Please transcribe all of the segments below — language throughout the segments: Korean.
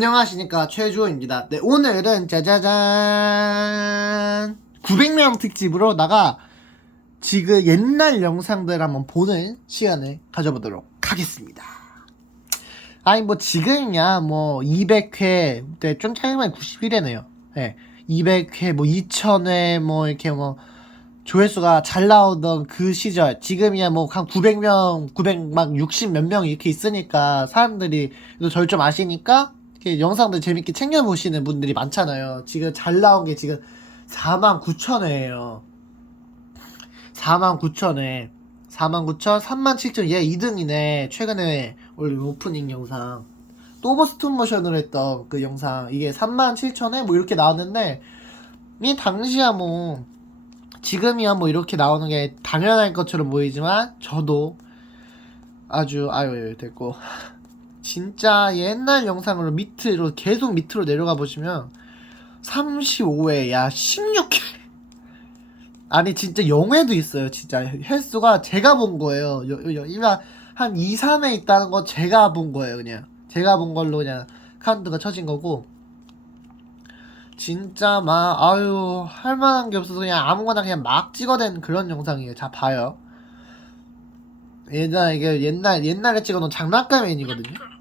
안녕하십니까 최주호입니다. 네 오늘은 짜자잔 900명 특집으로 나가 지금 옛날 영상들 한번 보는 시간을 가져보도록 하겠습니다. 아니 뭐 지금이야 뭐 200회 네, 좀 차이만 91회네요. 네, 200회 뭐 2000회 뭐 이렇게 뭐 조회수가 잘 나오던 그 시절 지금이야 뭐 한 900명 900 막 60 몇 명 이렇게 있으니까 사람들이 절 좀 아시니까 이렇게 영상들 재밌게 챙겨 보시는 분들이 많잖아요. 지금 잘 나온 게 지금 4만 9천 회예요. 4만 9천 회. 4만 9천, 3만 7천. 얘 2등이네. 최근에 올린 오프닝 영상. 또 오버 스톱 모션으로 했던 그 영상. 이게 3만 7천 회? 뭐 이렇게 나왔는데, 이 당시야 뭐, 지금이야 뭐 이렇게 나오는 게 당연할 것처럼 보이지만, 저도 아주, 아유, 됐고. 진짜 옛날 영상으로 밑으로, 계속 밑으로 내려가 보시면, 35회, 야, 16회. 아니 진짜 영회도 있어요 진짜. 횟수가 제가 본 거예요. 이만 한 2, 3회 있다는 거 제가 본 거예요 그냥. 제가 본 걸로 그냥 카운트가 쳐진 거고. 진짜 막 아유 할 만한 게 없어서 그냥 아무거나 그냥 막 찍어댄 그런 영상이에요. 자 봐요. 예전에 이게 옛날 옛날에 찍어놓은 장난감인이거든요. 야, 어,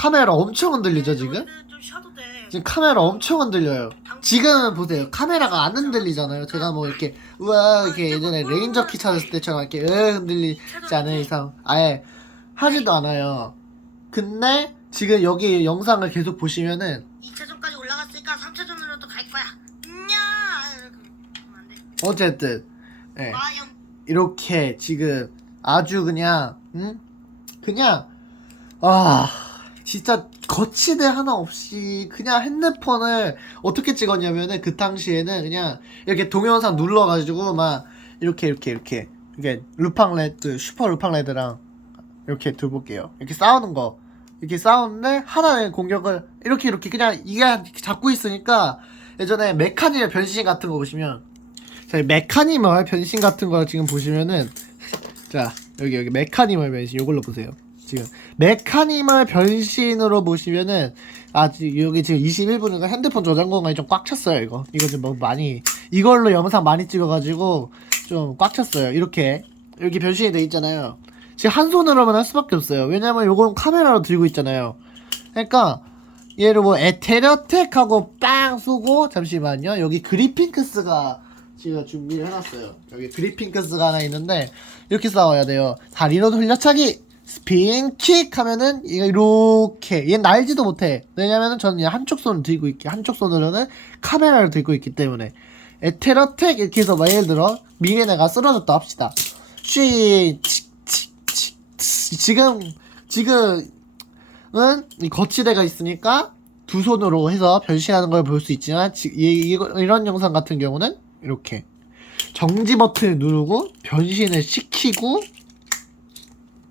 카메라 엄청 흔들리죠 지금 너희들 좀 쉬어도 돼. 지금 카메라 엄청 흔들려요 지금은 보세요 카메라가 안 흔들리잖아요 제가 뭐 이렇게 우와 이렇게 예전에 레인저 키 찾았을 때처럼 이렇게 으 흔들리지 않은 이상 아예 하지도 않아요 근데 지금 여기 영상을 계속 보시면은 2차전까지 올라갔으니까 3차전으로도 갈 거야. 냐. 그럼 안 돼. 어쨌든 예, 와, 영. 이렇게 지금 아주 그냥 응? 그냥 아 진짜 거치대 하나 없이 그냥 핸드폰을 어떻게 찍었냐면은 그 당시에는 그냥 이렇게 동영상 눌러가지고 막 이렇게 이렇게 이렇게. 이게 루팡레드 슈퍼 루팡레드랑 이렇게 들어볼게요. 이렇게 싸우는 거. 이렇게 싸우는데 하나의 공격을 이렇게 이렇게 그냥 이게 잡고 있으니까 예전에 메카니의 변신 같은 거 보시면 자, 메카니멀 변신 같은 거 지금 보시면은 자 여기 여기 메카니멀 변신 요걸로 보세요. 지금 메카니멀 변신으로 보시면은 아직 여기 지금 21분인가 핸드폰 저장 공간이 좀 꽉 찼어요 이거. 이거 좀 너무 많이 이걸로 영상 많이 찍어가지고 좀 꽉 찼어요. 이렇게 여기 변신이 돼 있잖아요. 지금 한 손으로만 할 수밖에 없어요. 왜냐면 요건 카메라로 들고 있잖아요. 그러니까 얘를 뭐 에테르텍 하고 빵 쏘고 잠시만요. 여기 그리핑크스가 제가 준비를 해놨어요. 여기 그리핑크스가 하나 있는데 이렇게 싸워야 돼요. 다리로 돌려차기 스핀 킥 하면은 이거 이렇게 얘 날지도 못해. 왜냐면은 저는 한쪽 손을 들고 있기 한쪽 손으로는 카메라를 들고 있기 때문에 에테러텍 이렇게 해서 막 예를 들어 미래네가 쓰러졌다 합시다. 쉬 지금 지금은 이 거치대가 있으니까 두 손으로 해서 변신하는 걸 볼 수 있지만 지, 이, 이거- 이런 영상 같은 경우는 이렇게 정지 버튼을 누르고 변신을 시키고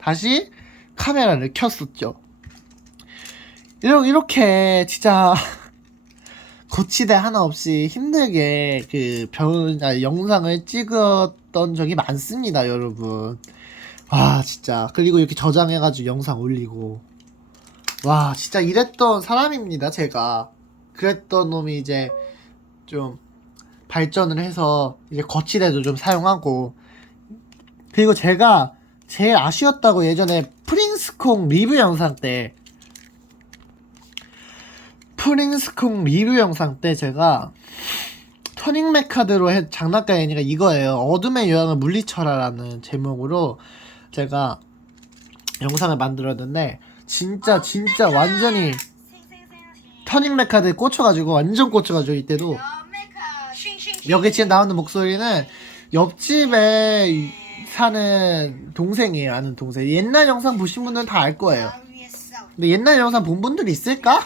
다시 카메라를 켰었죠. 이렇게 진짜 거치대 하나 없이 힘들게 그 변, 아, 영상을 찍었던 적이 많습니다, 여러분. 와, 진짜. 그리고 이렇게 저장해가지고 영상 올리고. 와, 진짜 이랬던 사람입니다, 제가. 그랬던 놈이 이제 좀 발전을 해서 이제 거치대도 좀 사용하고 그리고 제가 제일 아쉬웠다고 예전에 프린스콩 리뷰 영상 때 프린스콩 리뷰 영상 때 제가 터닝 메카드로 해 장난감 애니가 이거예요 어둠의 요양을 물리쳐라라는 제목으로 제가 영상을 만들었는데 진짜 진짜 완전히 터닝 메카드에 꽂혀가지고 완전 꽂혀가지고 이때도 여기 지금 나오는 목소리는 옆집에 이- 사는 동생이에요, 아는 동생. 옛날 영상 보신 분들은 다 알 거예요. 근데 옛날 영상 본 분들이 있을까?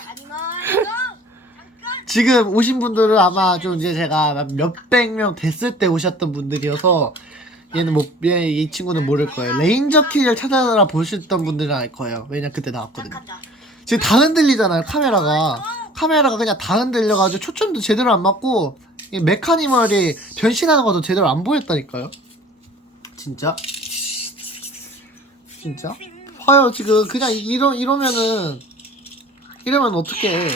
지금 오신 분들은 아마 좀 이제 제가 몇백 명 됐을 때 오셨던 분들이어서 얘는 뭐, 얘, 이 친구는 모를 거예요. 레인저 킬을 찾아라 보셨던 분들은 알 거예요. 왜냐 그때 나왔거든요. 지금 다 흔들리잖아요, 카메라가. 카메라가 그냥 다 흔들려가지고 초점도 제대로 안 맞고 이 메카니멀이 변신하는 것도 제대로 안 보였다니까요. 진짜? 진짜? 봐요 지금. 그냥 이러 이러면은 이러면 어떡해.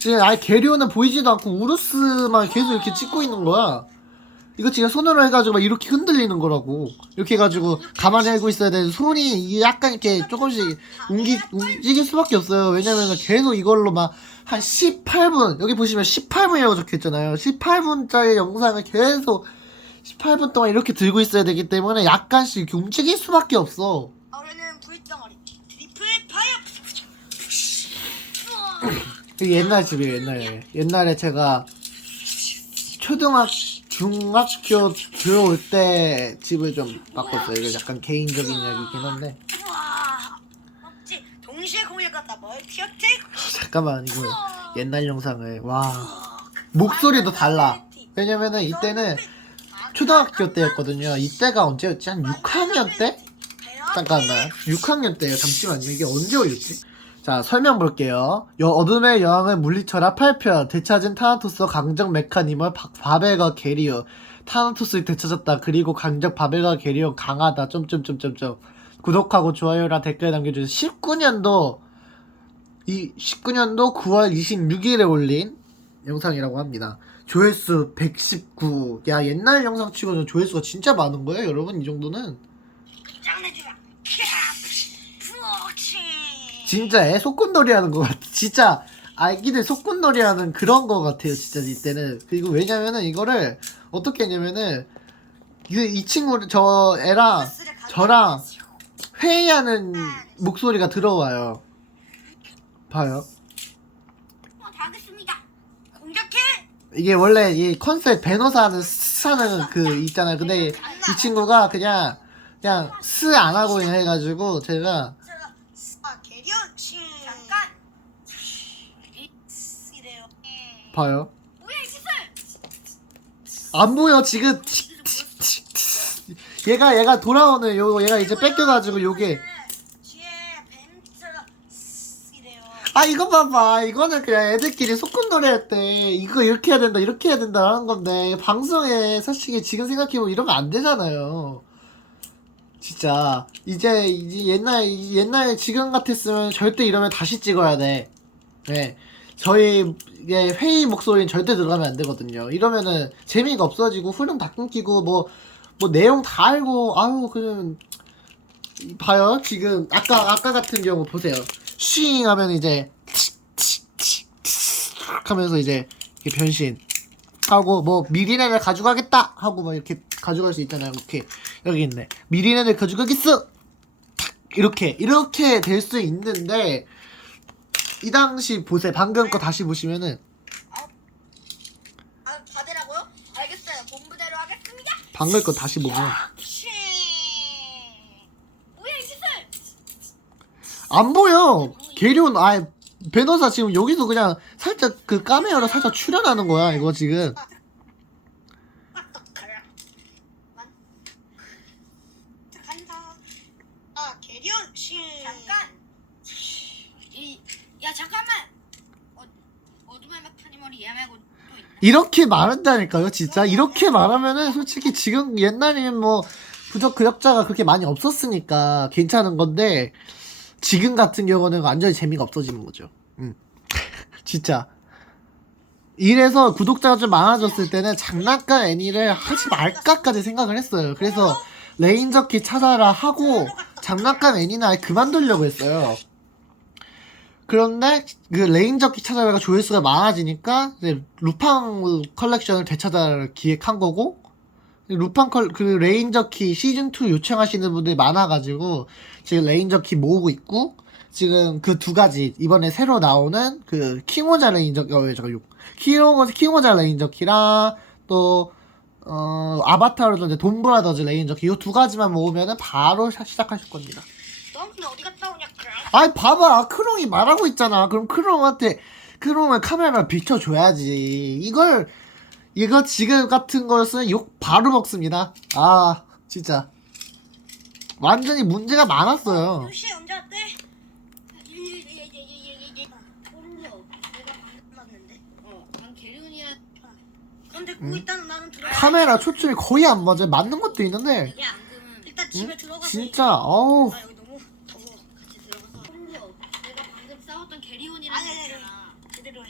지금 아예 게리오는 보이지도 않고 우루스만 계속 이렇게 찍고 있는 거야. 이거 지금 손으로 해가지고 막 이렇게 흔들리는 거라고. 이렇게 해가지고 가만히 알고 있어야 되는데 손이 약간 이렇게 조금씩 움기, 움직일 수밖에 없어요. 왜냐면 계속 이걸로 막 한 18분 여기 보시면 18분이라고 적혀 있잖아요. 18분짜리 영상을 계속 18분 동안 이렇게 들고 있어야 되기 때문에 약간씩 움직일 수밖에 없어. 불덩어리. 파이어. 옛날 집이에요 옛날에 옛날에 제가 초등학 중학교 들어올 때 집을 좀 바꿨어요. 이거 약간 개인적인 이야기긴 한데 동시에 공을 갖다 멀티어택 잠깐만 이거 옛날 영상을. 와. 목소리도 달라. 왜냐면은 이때는 초등학교 때였거든요. 이때가 언제였지? 한 6학년 때? 잠깐만. 6학년 때요. 잠시만요. 이게 언제 올렸지? 자 설명 볼게요. 여, 어둠의 여왕을 물리쳐라. 8편. 되찾은 타나토스 강적 메카니멀 바, 바벨과 게리오 타나토스를 되찾았다. 그리고 강적 바벨과 게리오 강하다. 점점점점점 구독하고 좋아요랑 댓글 남겨주세요 19년도 이 19년도 9월 26일에 올린 영상이라고 합니다 조회수 119 야 옛날 영상 치고는 조회수가 진짜 많은 거예요 여러분 이 정도는 진짜 애 소꿉놀이 하는 것 같아. 진짜 아기들 소꿉놀이 하는 그런 것 같아요. 진짜 이때는. 그리고 왜냐면은 이거를 어떻게 했냐면은 이, 이 친구 저 애랑 저랑 회의하는 목소리가 들어와요. 봐요. 어, 공격해 이게 원래 이 컨셉 변호사는 스 하는 그 있잖아요. 근데 이 친구가 그냥 그냥 스 안 하고 그냥 해가지고 제가 아 개련 잠깐 이래요 봐요. 뭐야 이 시설 안 보여 지금 얘가 얘가 돌아오는 요 얘가 이제 뺏겨가지고 요게. 아 이거 봐봐. 이거는 그냥 애들끼리 소꿉놀이 할 때 이거 이렇게 해야 된다 이렇게 해야 된다 하는 건데 방송에 솔직히 지금 생각해보면 이러면 안 되잖아요. 진짜. 이제, 이제 옛날 옛날 지금 같았으면 절대 이러면 다시 찍어야 돼. 네. 저희 이게 회의 목소리는 절대 들어가면 안 되거든요. 이러면은 재미가 없어지고 후렴 다 끊기고 뭐 뭐 내용 다 알고 아유 그냥 봐요. 지금 아까 아까 같은 경우 보세요. 쉬잉 하면 이제 하면서 이제 변신 하고 뭐 미리네를 가져가겠다 하고 막 이렇게 가져갈 수 있잖아요. 이렇게 여기 있네. 미리네를 가져가겠어! 이렇게 이렇게 될 수 있는데 이 당시 보세요. 방금 거 다시 보시면은 아 받으라고요? 알겠어요 본부대로 하겠습니다 방금 거 다시 치 뭐야 이안 보여. 게리온 아 변호사 지금 여기서 그냥 살짝 그 까메오로 살짝 출연하는 거야 이거 지금. 어떡하라 만 자, 간다 아 개련 씨 잠깐 이, 야 잠깐만 어, 어둠의 메카니멀이 얘 말고 또 있나? 이렇게 말한다니까요, 진짜. 이렇게 말하면은 솔직히 지금 옛날에는 뭐 부적 그력자가 그렇게 많이 없었으니까 괜찮은 건데 지금 같은 경우는 완전히 재미가 없어지는 거죠. 음. 진짜. 이래서 구독자가 좀 많아졌을 때는 장난감 애니를 하지 말까까지 생각을 했어요. 그래서 레인저키 찾아라 하고 장난감 아예 그만두려고 했어요. 그런데 그 레인저 키 찾아라가 조회수가 많아지니까 이제 루팡 컬렉션을 되찾아를 기획한 거고 루팡 컬 그 레인저 키 시즌 2 요청하시는 분들이 많아가지고 지금 레인저 키 모으고 있고 지금 그 두 가지 이번에 새로 나오는 그 킹오자 레인저키 어 잠깐 요 킹오 킹오자 레인저 키랑 또 어, 아바타로도 이제 돈브라더즈 레인저키 요두 가지만 모으면은 바로 시- 시작하실 겁니다. 넌 근데 어디 갔다 오냐 그래 아이 봐봐. 크롱이 말하고 있잖아. 그럼 크롱한테 크롱을 카메라 비춰줘야지. 이걸 이거 지금 같은 것은 욕 바로 먹습니다. 아 진짜. 완전히 문제가 많았어요. 요시 언제 왔대? 예예예예예예 내가 어, 난 근데 나는 들어. 카메라 초점이 거의 안 맞아요. 맞는 것도 있는데. 이게 안 일단 집에 응? 들어가서 진짜? 어우 아 여기 너무 더워. 같이 들어가서. 홍보 내가 방금 싸웠던 게리온이라는 아니, 애 아니, 아니. 있잖아 제대로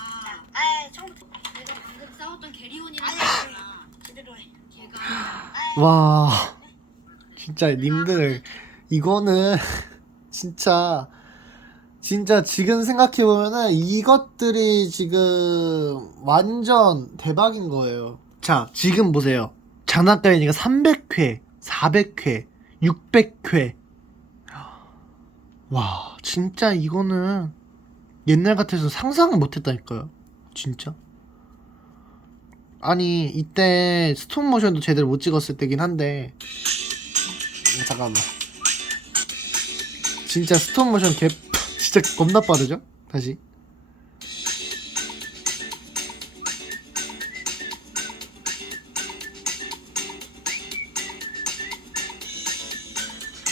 아 처음부터. 내가 방금 싸웠던. 있잖아 제대로 해. 걔가 아, 와 진짜 님들 이거는 진짜 진짜 지금 생각해 보면은 이것들이 지금 완전 대박인 거예요. 자 지금 보세요. 장난감이니까 300회, 400회, 600회. 와 진짜 이거는 옛날 같아서 상상을 못했다니까요. 진짜. 아니 이때 스톱 모션도 제대로 못 찍었을 때긴 한데 음, 잠깐만 진짜 스톱 모션 개 진짜 겁나 빠르죠? 다시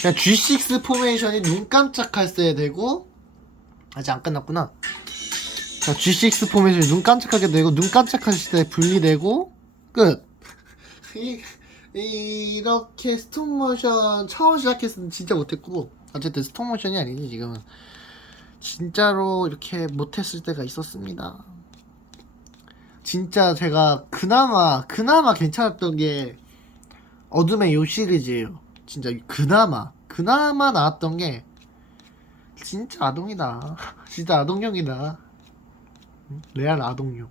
그냥 G6 포메이션이 눈 깜짝할 때 되고 아직 안 끝났구나 자, G6 포메이션이 눈 깜짝하게 되고 눈 깜짝하실 때 분리되고 끝. 이, 이- 이렇게 스톱모션 처음 시작했을 때 진짜 못했고 어쨌든 스톱모션이 아니지 지금은 진짜로 이렇게 못했을 때가 있었습니다. 진짜 제가 그나마 그나마 괜찮았던 게 어둠의 요 시리즈예요. 진짜 그나마 그나마 나왔던 게 진짜 아동이다. 진짜 아동용이다. 레알 아동용.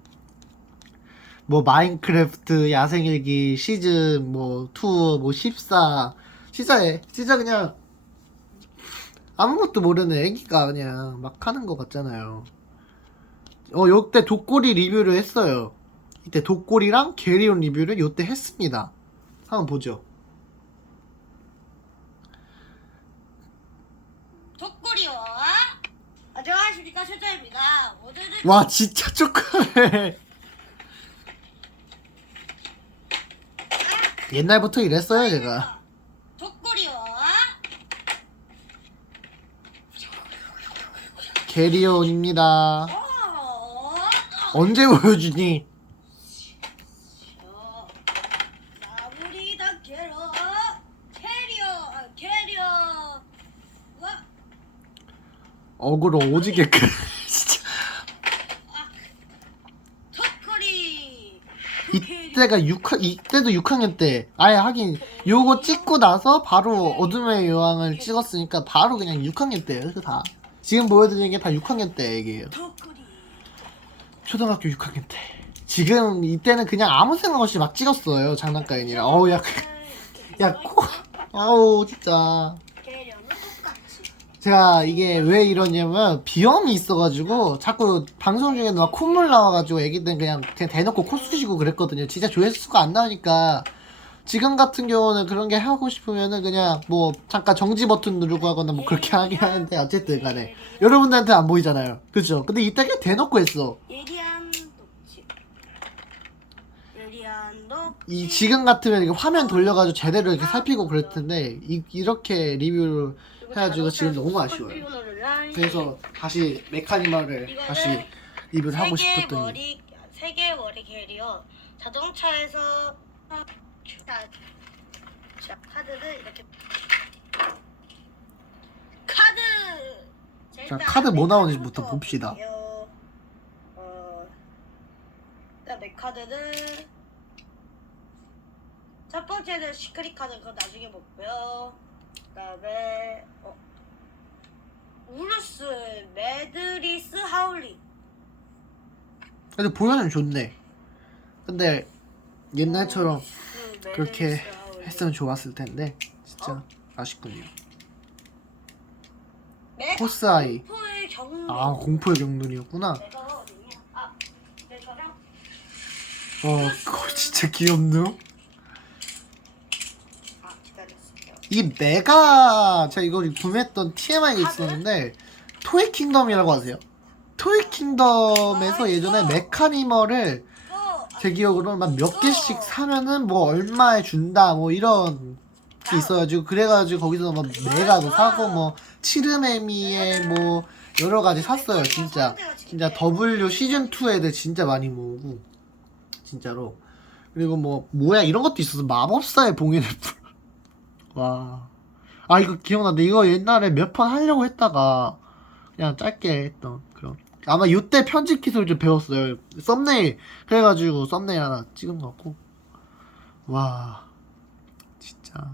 뭐 마인크래프트 야생일기 시즌 뭐2뭐 14. 진짜 애- 진짜 그냥 아무것도 모르는 애기가 그냥 막 하는 것 같잖아요. 어 요때 독고리 리뷰를 했어요. 이때 독고리랑 게리온 리뷰를 요때 했습니다. 한번 보죠. 독고리요. 안녕하십니까 최저입니다. 오늘은 와 진짜 조금해. 옛날부터 이랬어요 제가. 독고리요. 게리온입니다. 어. 언제 보여주니? 어. 마무리 단계로 캐리어 아, 캐리어 와 어그로 오지게 그 진짜 이때가 6학 이때도 6학년 때 아예 하긴 요거 찍고 나서 바로 어둠의 여왕을 찍었으니까 바로 그냥 6학년 때예요 그 다. 지금 보여드리는 게 다 6학년 때 얘기예요. 초등학교 6학년 때. 지금 이때는 그냥 아무 생각 없이 막 찍었어요 장난감이라. 어우 야, 야 코, 아우 진짜. 제가 이게 왜 이러냐면 비염이 있어가지고 자꾸 방송 중에 막 콧물 나와가지고 애기들 그냥 그냥 대놓고 코 쑤시고 그랬거든요. 진짜 조회수가 안 나오니까 지금 같은 경우는 그런 게 하고 싶으면은 그냥 뭐 잠깐 정지 버튼 누르고 하거나 뭐 그렇게 하긴 하는데 어쨌든 간에 여러분들한테 안 보이잖아요. 그죠? 근데 이때 그냥 대놓고 했어. 예리한 독치 예리한 독 이 지금 같으면 이게 화면 돌려가지고 제대로 이렇게 살피고 그럴 텐데 이, 이렇게 리뷰를 해가지고 지금 너무 아쉬워요. 그래서 다시 메카니멀을 다시 리뷰를 하고 싶었더니 머리 세계 머리 캐리어 자동차에서 자, 자 카드를 이렇게 카드 자, 카드 뭐 나오는지부터 봅시다. 어, 일단 내 카드는 첫 번째는 시크릿 카드 그거 나중에 먹고요. 그다음에 어, 우르스 메드리스 하울링 근데 보여는 좋네. 근데 옛날처럼 우르스 그렇게 메드리스. 했으면 좋았을 텐데 진짜 아쉽군요. 내 코스 아이 공포의 경륜. 아 공포의 경륜이었구나. 내가 어디냐? 아, 내가랑 어 그거 진짜 귀엽노. 아 기다렸어요. 이 메가 제가 이거 구매했던 TMI가 있었는데 토이 킹덤이라고 아세요? 토이 킹덤에서 예전에 메카니멀을 또제 기억으로는 막몇 개씩 사면은 뭐 얼마에 준다 뭐 이런 게 있어가지고 그래가지고 거기서 막 메가도 사고 뭐 치르메미에 뭐 여러 가지 샀어요 진짜. 진짜. W 시즌 2 애들 진짜 많이 모으고 진짜로. 그리고 뭐 뭐야 이런 것도 있었어 마법사의 봉인을 풀- 와. 아 이거 기억나는데 이거 옛날에 몇 번 하려고 했다가 그냥 짧게 했던 그런. 아마 이때 편집 기술 좀 배웠어요. 썸네일. 그래가지고 썸네일 하나 찍은 것 같고. 와. 진짜.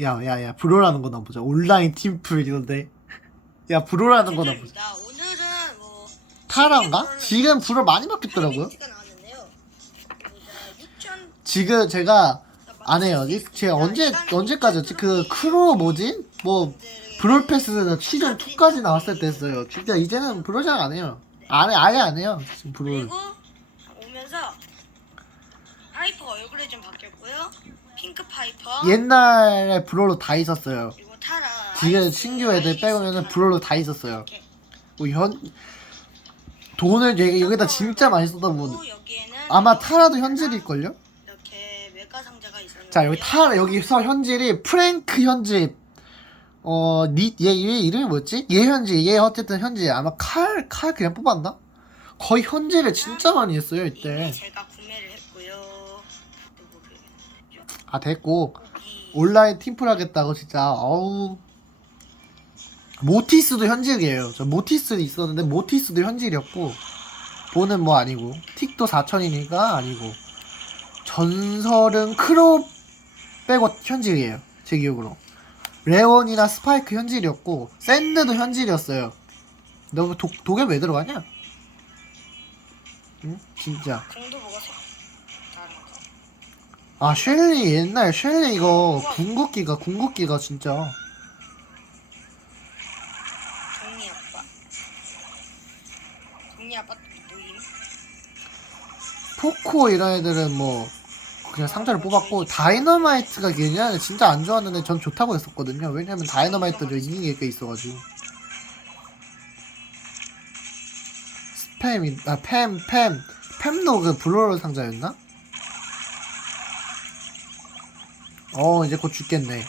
야 야 야 브로라는 거나 보자. 온라인 팀플 이런데. 야 브로라는 거나 보자. 나 오늘은 뭐 타라인가? 지금 브로 많이 바뀌었더라고요. 가 나왔는데요. 보자, 6천 지금 제가 안 해요. 이- 제가 언제 언제까지였지? 그 크로 뭐지? 뭐 브롤 패스는 시즌 2까지 나왔을 때 했어요. 진짜 이제는 브롤 잘안 해요. 안 해, 아예 안 해요. 지금 브롤. 그리고 오면서 파이퍼 얼굴이 좀 바뀌었고요. 핑크 파이퍼. 옛날에 브롤로 다 있었어요. 그리고 타라. 지금 신규 애들 빼고는. 브롤로 다 있었어요. 이렇게. 뭐 현, 돈을 여기, 여기다 진짜 많이 썼던 분 그리고 여기에는 아마 타라도 현질일걸요? 자 여기 타라 여기서 현질이 프랭크 현질 어, 니, 얘, 얘 이름이 뭐였지? 얘 현질, 얘 어쨌든 현질. 아마 칼, 칼 그냥 뽑았나? 거의 현질을 진짜 많이 했어요, 이때. 이미 제가 구매를 했고요. 아, 됐고. 이 온라인 팀플 하겠다고, 진짜. 어우. 모티스도 현질이에요. 저 모티스 있었는데, 모티스도 현질이었고, 보는 뭐 아니고, 틱도 4천이니까 아니고, 전설은 크로 빼고 현질이에요. 제 기억으로. 레온이나 스파이크 현질이었고, 샌드도 현질이었어요. 너 독, 독에 왜 들어가냐? 응? 진짜. 아, 쉘리, 옛날 쉘리 이거, 궁극기가, 궁극기가 진짜. 정리 아빠. 정리 아빠 모임. 포코 이런 애들은 뭐 그냥 상자를 뽑았고 다이너마이트가 걔네는 진짜 안 좋았는데 전 좋다고 했었거든요. 왜냐면 다이너마이트를 이긴 게 있어가지고. 스팸이 아 팸 팸. 팸도 그 블로럴 상자였나? 어 이제 곧 죽겠네.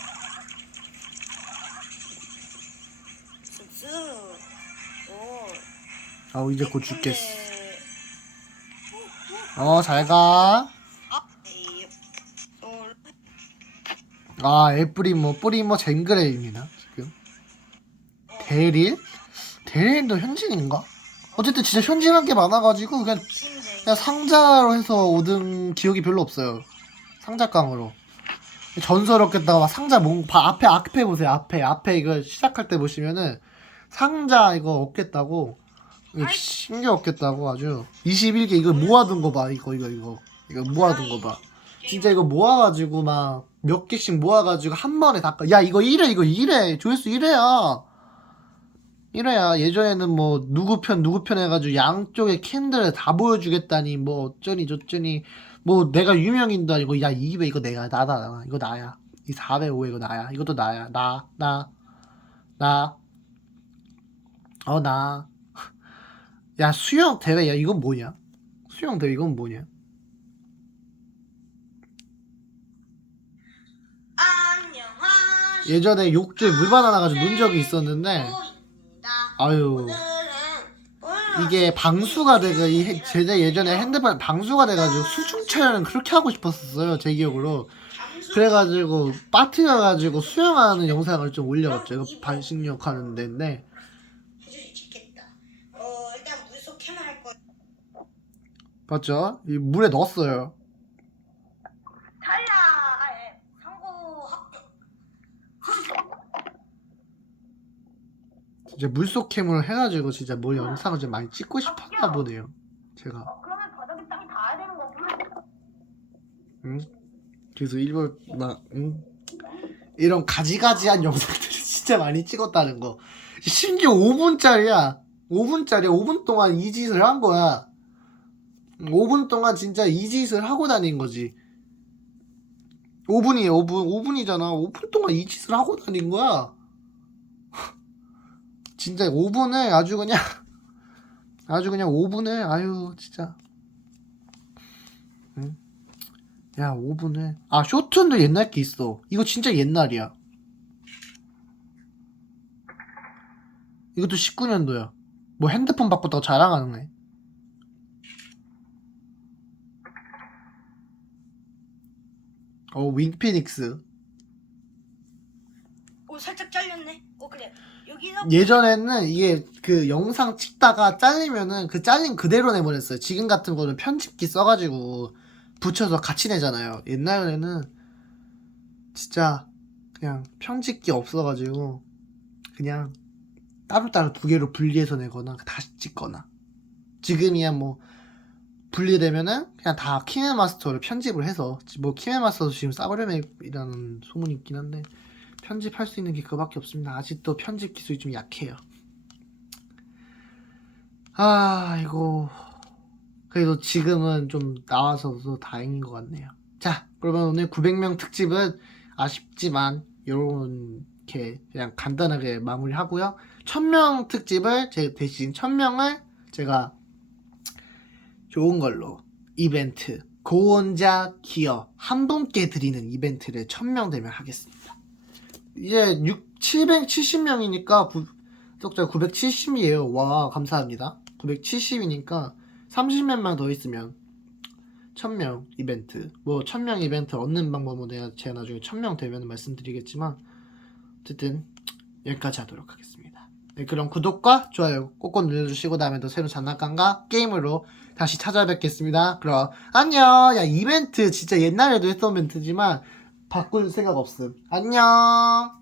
아 이제 곧 죽겠어. 어 잘가 아 엘프리모 뿌리모 젠그레입니다 지금. 대릴? 대릴도 현진인가? 어쨌든 진짜 현진한 게 많아가지고 그냥. 그냥 상자로 해서 얻은 기억이 별로 없어요. 상자깡으로. 전설 얻겠다가 막 상자 몽 바- 앞에 앞에 보세요 앞에. 앞에 이거 시작할 때 보시면은 상자 이거 얻겠다고 신규 얻겠다고 아주. 21개 이거 모아둔 거 봐 이거 이거 이거. 이거 모아둔 거 봐. 진짜 이거 모아가지고 막 몇 개씩 모아가지고 한 번에 다, 까- 야, 이거 1회, 이거 1회, 조회수 1회야. 1회야. 예전에는 뭐, 누구 편, 누구 편 해가지고 양쪽에 캔들을 다 보여주겠다니, 뭐, 어쩌니, 저쩌니, 뭐, 내가 유명인도 아니고, 야, 2회 이거 내가, 나다, 나. 이거 나야. 이 4회, 5회 이거 나야. 이것도 나야. 나, 나, 나. 어, 나. 야, 수영 대회, 야, 이건 뭐냐? 수영 대회, 이건 뭐냐? 안녕하세요. 예전에 욕조에 물 받아놔가지고 논 적이 있었는데. 아유 이게 방수가 돼가 제가 예전에 핸드폰 방수가 돼가지고 수중 촬영을 그렇게 하고 싶었었어요 제 기억으로 그래가지고 빠트 가가지고 수영하는 영상을 좀 올려봤죠 이거 반신욕 하는 데인데. 어. 봤죠? 이 물에 넣었어요 탈락에 성공 합격. 진짜 물속 캠을 해가지고 진짜 뭐 영상을 좀 많이 찍고 싶었나 보네요 제가. 어, 그러면 바닥에 땅이 닿아야 되는 거구나. 응? 그래서 일본 막 응? 이런 가지가지한 영상들을 진짜 많이 찍었다는 거. 심지어 5분짜리야. 5분짜리 5분 동안 이 짓을 한 거야. 5분 동안 진짜 이 짓을 하고 다닌 거지. 5분이에요 5분 5분이잖아. 5분 동안 이 짓을 하고 다닌 거야 진짜 5분을 아주 그냥 아주 그냥 5분을 아유 진짜. 야 5분을 아 쇼트도 옛날 게 있어. 이거 진짜 옛날이야. 이것도 19년도야. 뭐 핸드폰 바꿨다고 자랑하는 애. 어, 윙피닉스. 오, 살짝 잘렸네. 오, 그래. 예전에는 이게 그 영상 찍다가 잘리면은 그 잘린 그대로 내보냈어요. 지금 같은 거는 편집기 써가지고 붙여서 같이 내잖아요. 옛날에는 진짜 그냥 편집기 없어가지고 그냥 따로따로 두 개로 분리해서 내거나 다시 찍거나 지금이야 뭐 분리되면은 그냥 다 키네마스터를 편집을 해서 뭐 키네마스터도 지금 싸버려이라는 소문이 있긴 한데 편집할 수 있는 게 그거밖에 없습니다. 아직도 편집 기술이 좀 약해요. 아, 이거 그래도 지금은 좀 나와서도 다행인 것 같네요. 자, 그러면 오늘 900명 특집은 아쉽지만 이렇게 그냥 간단하게 마무리 하고요. 1000명 특집을 제 대신 1000명을 제가 좋은 걸로 이벤트 고원자 기어 한 분께 드리는 이벤트를 1000명 되면 하겠습니다. 이제 6, 770명이니까 구독자 970이에요. 와, 감사합니다. 970이니까 30명만 더 있으면 1000명 이벤트. 뭐 1000명 이벤트 얻는 방법은 제가 나중에 1000명 되면 말씀드리겠지만 어쨌든 여기까지 하도록 하겠습니다. 네, 그럼 구독과 좋아요 꼭꼭 눌러주시고 다음에 또 새로운 장난감과 게임으로 다시 찾아뵙겠습니다. 그럼 안녕. 야 이벤트 진짜 옛날에도 했던 멘트지만 바꿀 생각 없음. 안녕.